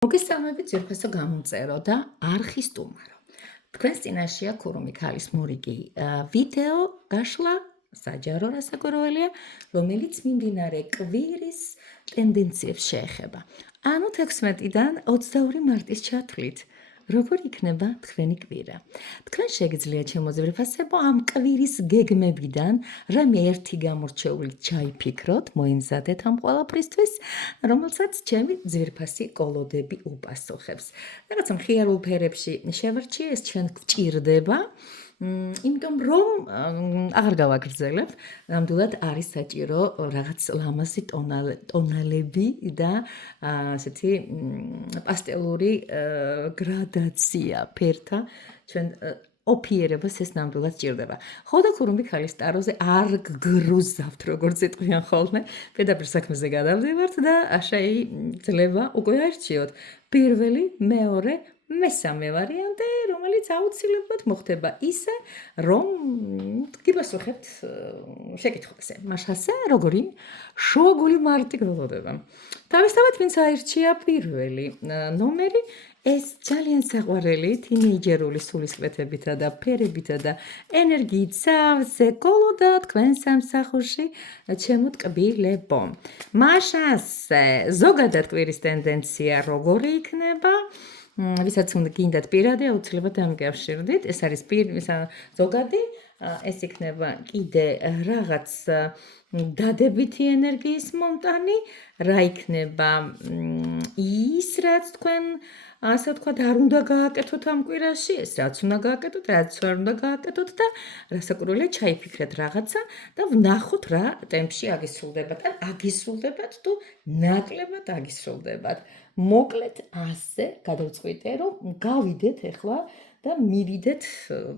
მოგესალმებით ძვირფასო გამომწერო და არხის სტუმარო. თქვენს წინაშეა ქურუმი ქალის მორიგი ვიდეო გაშლა საჯარო რასაკვირველია, რომელიც მიმდინარე კვირის ტენდენციებს შეეხება. ანუ 16-დან 22 მარტის ჩათვლით. როგორ იქნება თქვენი კვირა? თქვენ შეგიძლიათ შემოძვირფასებო ამ კვირის გეგმებიდან რამე ერთი გამორჩეული ჩაიფიქროთ, მოიმზადეთ ამ ყველაფრისთვის, რომელსაც ჩემი ძვირფასი კოლოდები უპასუხებს. რაღაცა მხიარულ ფერებში შევარჩიე, ეს ჩვენ გვჭირდება. იმიტომ რომ აღარ გავაგრძელებ, ნამდვილად არის საჭირო რაღაც ლამაზი ტონალები და ასეთი პასტელური გრადაცია ფერთა ჩვენ ოფიერებას ეს ნამდვილად ჭირდება. ხო და ქურუმი ქალის ტაროზე არ გგრუზავთ, როგორც იტყვიან ხოლმე, პირდაპირ საქმეზე გადავდივართ და შეიძლება უკვე არჩიოთ პირველი, მეორე, მესამე ვარიანტი, რომელიც აუცილებლად მოხდება ისე, რომ გიპასუხებთ შეკითხვაზე. მაშასე, როგორი შუაგული მარტი გველოდება. თავისთავად ვინც აირჩია პირველი ნომერი, ეს ძალიან საყვარელი თინეიჯერული სულისკვეთებითა და ფერებითა და ენერგიით სავსე კოლოდა თქვენ სამსახურში შემოტკბილებო. მაშასე, ზოგადად კვირის ტენდენცია როგორი იქნება? ვისაც გინდათ პირადი, აუცილებლად დამიკავშირდით. ეს არის ზოგადი, ეს იქნება კიდე რაღაც დადებითი ენერგიის მომტანი, რა იქნება ის, რაც თქვენ ასე ვთქვათ, არ უნდა გააკეთოთ ამ კვირაში, ეს რაც უნდა გააკეთოთ, რაც არ უნდა გააკეთოთ და რასაკვირველია ჩაიფიქრეთ რაღაცა და ვნახოთ რა ტემპში აგისრულდებათ, ან აგისრულდებათ თუ ნაკლებად აგისრულდებათ. მოკლედ ასე გადავწყვიტე, რომ გავიდეთ ახლა და მივიდეთ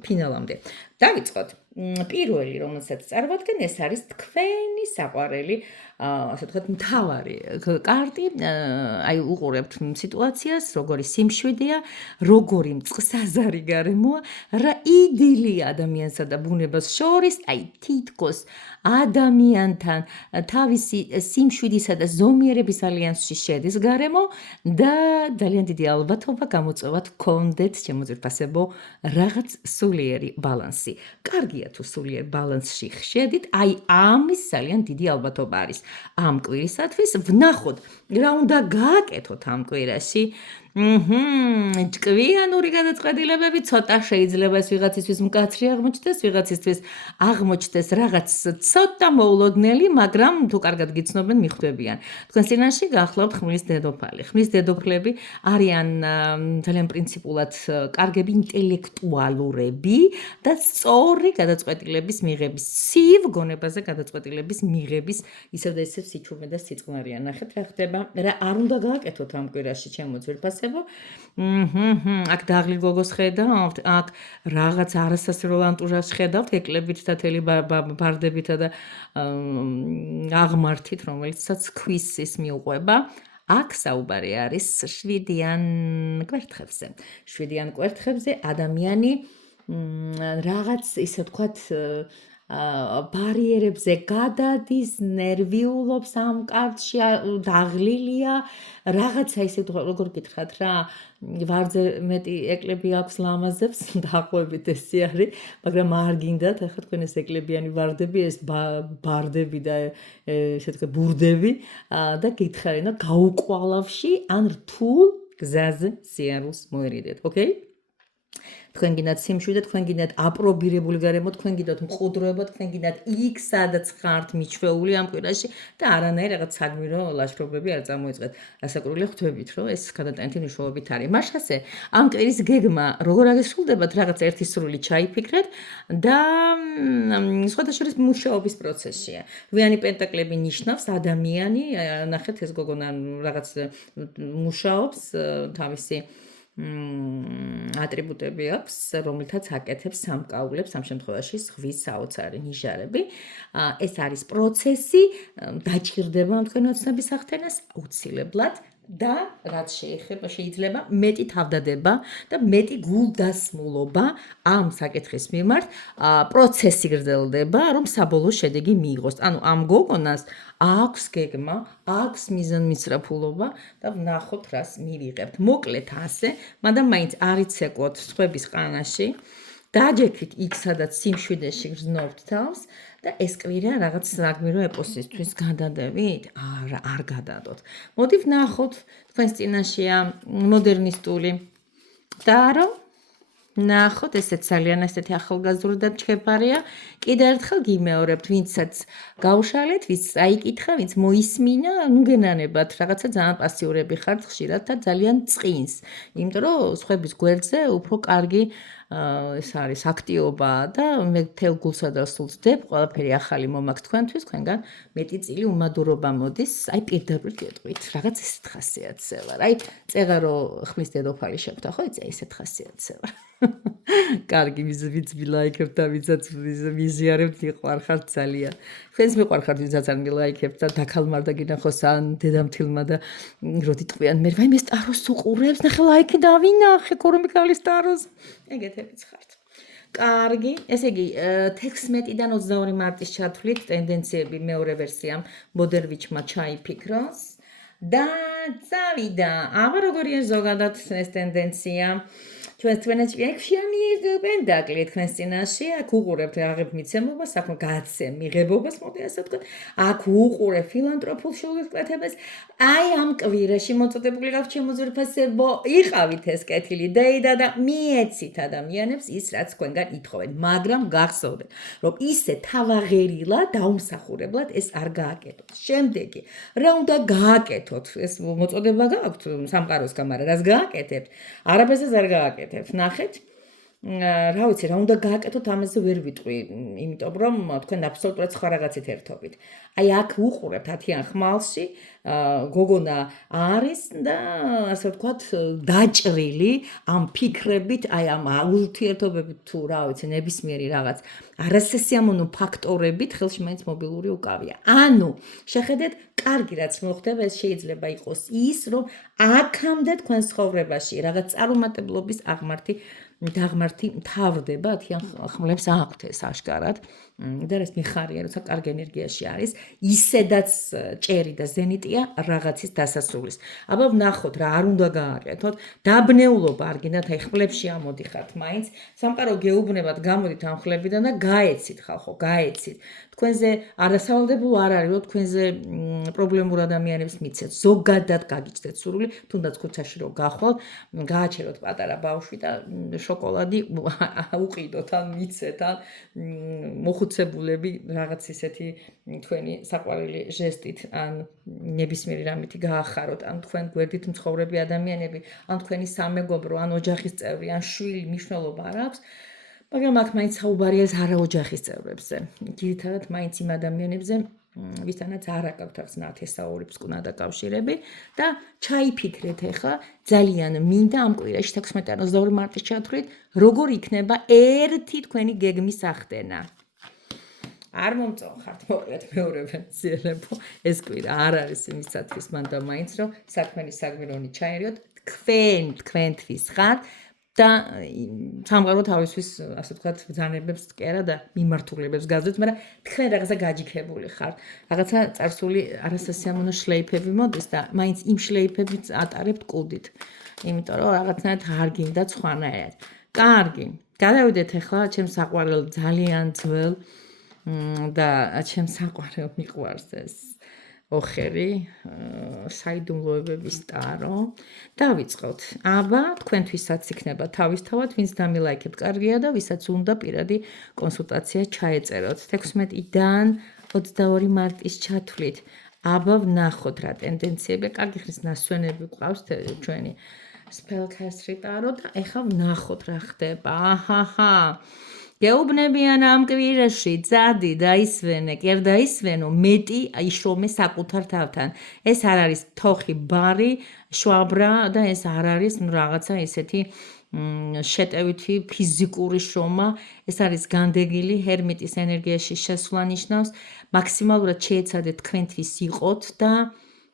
ფინალამდე. დავიწყოთ. პირველი, რომელსაც წარმოადგენ, ეს არის თქვენი საყვარელი, ასე ვთქვათ, მთავარი კარტი. აი უყურებთ სიტუაციას, როგორი სიმშვიდეა, როგორი მწყსაზარი გარემოა, რა იდილია ადამიანსა და ბუნებას შორის, აი თითქოს ადამიანთან თავისი სიმშვიდისა და ზომიერების ალიანსში შედის გარემო და ძალიან დიდი ალბათობა გამოწვევათ გქონდეთ შემოძვირფასებო რაღაც სულიერი ბალანსი. კარგია თუ სულიერ ბალანსში ხშედით, აი ამის ძალიან დიდი ალბათობა არის. ამ კვირისათვის ვნახოთ რა უნდა გააკეთოთ ამ კვირაში. ჭკვიანური გადაწყვეტილებები ცოტა შეიძლება ეს ვიღაცისთვის მკაცრი აღმოჩნდეს, ვიღაცისთვის აღმოჩნდეს რაღაც ცოტა მოულოდნელი, მაგრამ თუ კარგად გიცნობენ, მიხვდებიან. თქვენ წინაშე გახლავთ ხმლის დედოფალი. ხმლის დედოფლები არიან ძალიან პრინციპულად კარგები ინტელექტუალურები და სწორი გადაწყვეტილების მიღების, ცივ გონებაზე გადაწყვეტილების მიღების, ისევ და ისევ სიჩუმე და სიწყნარია. ნახეთ რა ხდება, რა არ უნდა გააკეთოთ ამ კვირაში ჩემო ძვირფასებო. აქ დაღლილ გოგოს ხედავთ, აქ რაღაც არასასრულო ანტურაჟს ხედავთ, ეკლებით და თელი ბარდებითა და აღმართით, რომელიცაც ქვისის მიუყვება. აქ საუბარი არის 7-იან კვერთხებზე. 7-იან კვერთხებზე ადამიანი რაღაც, ისე ვთქვათ, ბარიერებზე გადადის, ნერვიულობს ამ კარტში, დაღლილია, რაღაცა ისე როგორ გითხრათ რა, ვარძე მეტი ეკლები აქვს ლამაზებს, დაახლოებით ესე არის, მაგრამ არ გინდათ ახლა თქვენ ეს ekლებიანი ვარდები, ეს ბარდები და ესე თქვა ბურდები და გითხარით და გაუკვალავში ან რთულ გზაზე სიარულს მოერიდეთ, ოკეი? თქვენ გინდათ სიმშვიდე, თქვენ გინდათ აპრობირებული გარემო, თქვენ გინდათ მყუდროება, თქვენ გინდათ იქ, სადაც ხართ მიჩვეული ამ კვირაში და არანაირ რაღაც საგმირო ლაშქრობები არ წარმოიწყეთ. რასაკვირველია ხვდებით, რომ ეს გადატანითი მნიშვნელობით არის. მაშასე, ამ კვირის გეგმა როგორ აგისრულდებათ, რაღაც ერთი სრული ჩაიფიქრეთ და სხვადასხვა მუშაობის პროცესია. გვიანი პენტაკლები ნიშნავს ადამიანი, ნახეთ ეს გოგონა რაღაც მუშაობს თავისი ატრიბუტები აქვს, რომელთაც აკეთებს სამკაულებს, ამ შემთხვევაში ზღვის საოცარი ნიჟარები. ეს არის პროცესი, დაჭირდება ამ თქვენ ოცნების ახდენას, აუცილებლად და რაც შეიძლება მეტი თავდადება და მეტი გულდასმულობა ამ საკითხის მიმართ პროცესი გრძელდება, რომ საბოლოო შედეგი მიიღოს. ანუ ამ გოგონას აქვს გეგმა, აქვს მიზანმისწრაფულობა და ვნახოთ რას მივიღებთ. მოკლედ ასე, მაგრამ მაინც არ იცეკოთ სხვების ყანაში. დაჯექით იქ, სადაც სიმშვიდეში გრძნობთ თავს და ეს კვირა რაღაც საგმირო ეპოსისთვის გადადებით? არ გადადოთ. მოდი ვნახოთ, თქვენს წინაშეა მოდერნისტული ტარო. ნახოთ, ესეც ძალიან ესეთი ახალგაზრდა და ჩქეფარია. კიდევ ერთხელ გიმეორებთ, ვინცაც გაუშალეთ, ვინც აიკითხა, ვინც მოისმინა, ნუ გენანებათ, რაღაცა ძალიან პასიურები ხართ ხშირად და ძალიან წყინს. იმიტომ რომ სხვების გვერდზე უფრო კარგი ეს არის აქტიობა და მე თელ გულსა და სულს ვდებ, ყველაფერი ახალი მომაქვს თქვენთვის, თქვენგან მეტი წილი უმადურობა მოდის, აი პირდაპირ გეტყვით, რაღაც ესეთ ხასიათზე ვარ. აი წეღა რო ხმის დედოფალი შეგვთა, ხო იცი, ესეთ ხასიათზე ვარ. კარგი, ვინც მილაიქებთ და ვინცაც მიზიარებთ, მიყვარხართ ძალიან. თქვენს მიყვარხართ, ვინცაც არ მილაიქებთ და დაქალმარდა გინახოს ან დედამთილმა და როდი ტყვიან მე, ვაიმე ეს ტაროს უყურებს, ნახე ლაიქი დავინახე კორომიკალის ტაროს. ეგეთებიც ხართ. კარგი, ესე იგი 16-დან 22 მარტის ჩათვლით ტენდენციები მეორე ვერსიამ მოდერვიჩმა ჩაიფიქროს და წავიდა. აბა როგორია ზოგადად ეს ტენდენცია? ჩვენს ექშია პენტაკლი თქვენს წინაშე, აქ უყურებთ აღებ მიცემობას, აქ გაცემ მიღებობას, მოდი ასე ვთქვათ. აქ უყურებ ფილანტროფულ შეგკვეთებას. აი ამ კვირაში მოწოდებული გაქვთ ჩემო ძვირფასებო, იყავით ეს კეთილი დეიდა და მიეცით ადამიანებს ის რაც თქვენგან ითხოვენ, მაგრამ გახსოვდეთ, რომ ისე თავაღერილა დაუმსახურებლად ეს არ გააკეთოთ. შემდეგი, რა უნდა გააკეთოთ? ეს მოწოდება გაქვთ სამყაროს გამარა, რას გააკეთებთ? არაფერსაც არ გააკეთებთ. ნახეთ, რა ვიცი, რა უნდა გააკეთოთ, ამაზე ვერ ვიტყვი, იმიტომ რომ თქვენ აბსოლუტურად სხვა რაღაცით ერთობით. აი აქ უყურებთ 10-იან ხმალში, გოგონა არის და ასე ვთქვათ, დაჭრილი ამ ფიქრებით, აი ამ ურთიერთობებით თუ რა ვიცი, ნებისმიერი რაღაც არასესიამოვნო ფაქტორებით ხელში მაინც მობილური უკავია. ანუ, შეხედეთ, კარგი რაც მოხდება, ეს შეიძლება იყოს ის, რომ აქამდე თქვენ ცხოვრებაში რაღაც წარუმატებლობის დაღმართი მთავრდება, 10-იან ხმლებს აქვთ ეს აშკარად. და ეს მიხარია, როცა კარგი ენერგიაში არის, ისედაც ჭერი და ზენიტია რაღაცის დასასრულის. აბა ვნახოთ რა არ უნდა გააკეთოთ, დაბნეულობა არ გინდათ, აი ხმლებში ამოდიხართ მაინც, სამყარო გეუბნებათ, გამოდით ამ ხმლებიდან და გაეცით ხალხო, გაეცით. თქვენზე არასავალდებულო არ არის, რომ თქვენზე პრობლემურ ადამიანებს მიცეთ, ზოგადად გაგიჩნდეთ სურვილი, თუნდაც ქუჩაში რო გახვალ, გააჩეროთ პატარა ბავშვი და შოკოლადი უყიდოთ, ან მიცეთ, ან მოხუცებულები რაღაც ისეთი თქვენი საყვარელი ჟესტით ან ნებისმიერი რამითი გაახაროთ, ან თქვენ გვერდით მცხოვრები ადამიანები, ან თქვენი სამეგობრო, ან ოჯახის წევრი, ან შვილი მნიშვნელობა არ აქვს, მაგრამ აქ მაინც საუბარია ეს არა ოჯახის წევრებზე. ძირითადად მაინც იმ ადამიანებზე, ვისთანაც არ აკავთ აქვს ნათესაურებს კუნა დაკავშირები და ჩაიფიქრეთ ახლა ძალიან მინდა ამ კვირაში 16-დან 22 მარტის ჩათვლით როგორ იქნება ერთი თქვენი გეგმის ახდენა. არ მომწონხართ მოკლედ მეორე ვერსიელებო, ეს კვირა არ არის იმისათვის მანდ მაინც რომ საქმენი საგმირონი ჩაერიოთ, თქვენთვის ხარ და სამყარო თავისთვის ასე ვთქვათ ბრძანებებს კერა და მიმართულებებს გაძლევთ, მაგრამ თქვენ რაღაცა გაჯიქებული ხართ. რაღაცა წარსული არასასიამოვნო შლეიფები მოდის და მაინც იმ შლეიფებით ატარებთ კუდით. იმიტომ რომ რაღაცნაირად არ გინდათ სხვანაირად. კარგი. გადავიდეთ ახლა ჩემს საყვარელ ძალიან ძველ და ჩემს საყვარელ მიყვარს ეს ოხერი, საიდუმლოებების ტარო. დავიწყოთ. აბა, თქვენთვისაც იქნება თავისთავად, ვინც დამილაიქებთ, კარგია და ვისაც უნდა პირადი კონსულტაცია ჩაეწეროთ. 16-დან 22 მარტის ჩათვლით. აბა, ვნახოთ რა ტენდენციები, კარგი ხნის ნასვენები გვყავს ჩვენი Spellcaster ტარო და ეხლა ვნახოთ რა ხდება. აჰაჰა. გეუბნებიან ამ კვირაში წადი დაისვენე, კი არ დაისვენო, მეტი იშრომე საკუთარ თავთან. ეს არ არის თოხი, ბარი, შვაბრა და ეს არ არის რაღაცა ისეთი შეტევითი ფიზიკური შრომა, ეს არის განდეგილი ჰერმიტის ენერგიაში შესვლა ნიშნავს, მაქსიმალურად შეეცადეთ თქვენთვის იყოთ და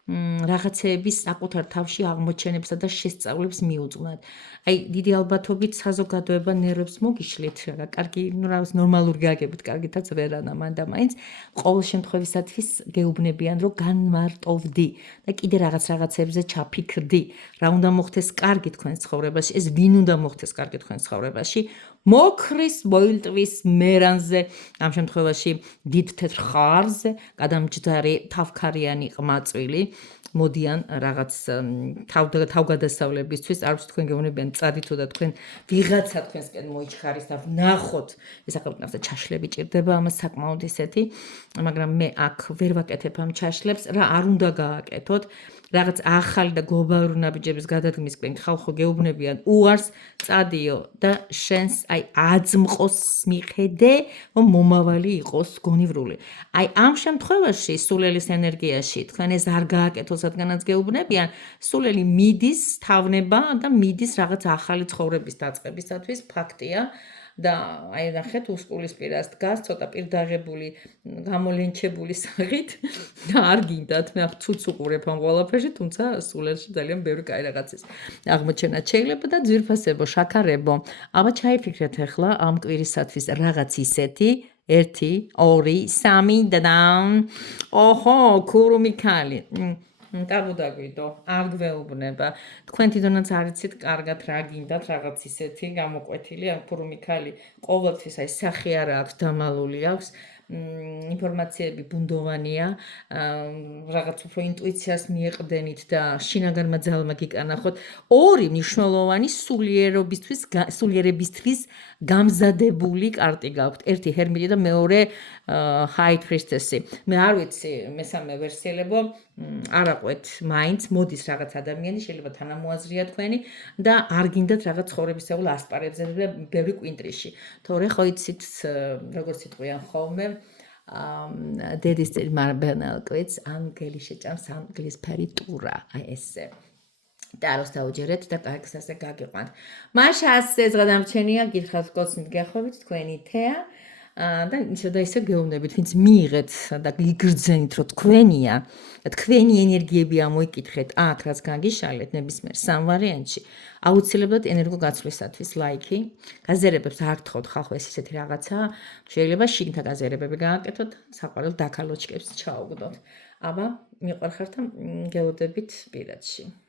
რაღაცეების საკუთარ თავში აღმოჩენებსა და შესწავლებს მიუძღვნათ. აი, დიდი ალბათობით საზოგადოება ნერვებს მოგიშლით, რა კარგი, ნორმალური გაგებით, კარგითაც ვერ ანა მანდა მაინც. ყოველ შემთხვევისათვის გეუბნებიან, რომ განმარტოვდი და კიდე რაღაცებზე ჩაფიქრდი. რა უნდა მოხდეს კარგი თქვენს ცხოვრებაში, ეს ვინ უნდა მოხდეს კარგი თქვენს ცხოვრებაში. მოკრის, მოილტვის მერანზე, ამ შემთხვევაში დიდ თეთრ ხარზე, გადამჯდარი თავქარიანი ყმაწვილი მოდიან რაღაც თავგადასავლებისთვის, არ ვიცი თქვენ გეუბნებიან წადითო და თქვენ ვიღაცა თქვენსკენ მოიჩხარის და ვნახოთ, ეს ახლა ჩაშლები ჭირდება ამას საკმაოდ ისეთი, მაგრამ მე აქ ვერ ვაკეთებ ამ ჩაშლებს, რა არ უნდა გააკეთოთ, რაღაც ახალი და გლობალური ნაბიჯების გადადგმისკენ ხალხო გეუბნებიან უარს წადიო და შენს აი აწმყოს მიხედე, რომ მომავალი იყოს გონივრული. აი ამ შემთხვევაში სულელის ენერგიაში თქვენ ეს არ გააკეთოს, რადგანაც გეუბნებიან, სულელი მიდის თავნება და მიდის რაღაც ახალი ცხოვრების დაწყებისათვის, ფაქტია. და აი ნახეთ უსკულისპირას დგას ცოტა პირდაღებული გამოლენჩებული სახით და არ გინდათ მე აქ ცუც უყურებ ამ ყველაფერში თუმცა სულელში ძალიან ბევრი კაი რაღაცის აღმოჩენა შეიძლება და ძვირფასებო შაქარებო აბა ჩაიფიქრეთ ახლა ამ კვირისათვის რაღაც ისეთი 1 2 3 და ოჰო ქურუმიქალი დაგუდაგვიდო, არ გვეუბნება. თქვენ თვითონაც არიცით კარგად რა გინდათ რაღაც ისეთი გამოკვეთილი, ან ქურუმიქალი ყოველთვის აი სახე არა აქვს, დამალული აქვს. ინფორმაციები ბუნდოვანია, რაღაც უფრო ინტუიციას მიეყდენით და შინაგანმა ძალმა გიკანახოთ. ორი მნიშვნელოვანი სულიერებისთვის გამზადებული კარტი გაქვთ. ერთი ჰერმიტი და მეორე High Priestess-ი. მე არ ვიცი, მესამე ვერსიელებო, არაყვეთ მაინც მოდის რაღაც ადამიანი, შეიძლება თანამოაზრია თქვენი და არ გინდათ რაღაც ცხოვრებისეულ ასპარებზე და ბევრი კვინტრიში. თორე ხო იცით, როგორც იტყვიან ხოლმე, დედის წინ მარბენელ კვეთს ანგელი შეჭამს ანგლისფერი ტურა, აი ესე. და როს დაუჯერეთ და კარგსაზე გაგიყვანთ. მაშა ასე ზღადამჩენია, გითხრათ გოცნით გეხობით თქვენი თეა. და ისე და ისე გეუბნებით, ვინც მიიღეთ და გიგრძენით, რომ თქვენია და თქვენი ენერგიები ამოიკითხეთ აქ, რაც გაგიშალეთ ნებისმიერ სამ ვარიანტში, აუცილებლად ენერგოგაცვლისათვის ლაიქი, გაზიარებებს არ გთხოვთ ხალხო ეს ისეთი რაღაცა, შეიძლება შიგნითა გაზიარებები გააკეთოთ, საყვარელ დაქალოჩკებს ჩაუგდოთ. აბა, მიყვარხართ და გელოდებით პირადში.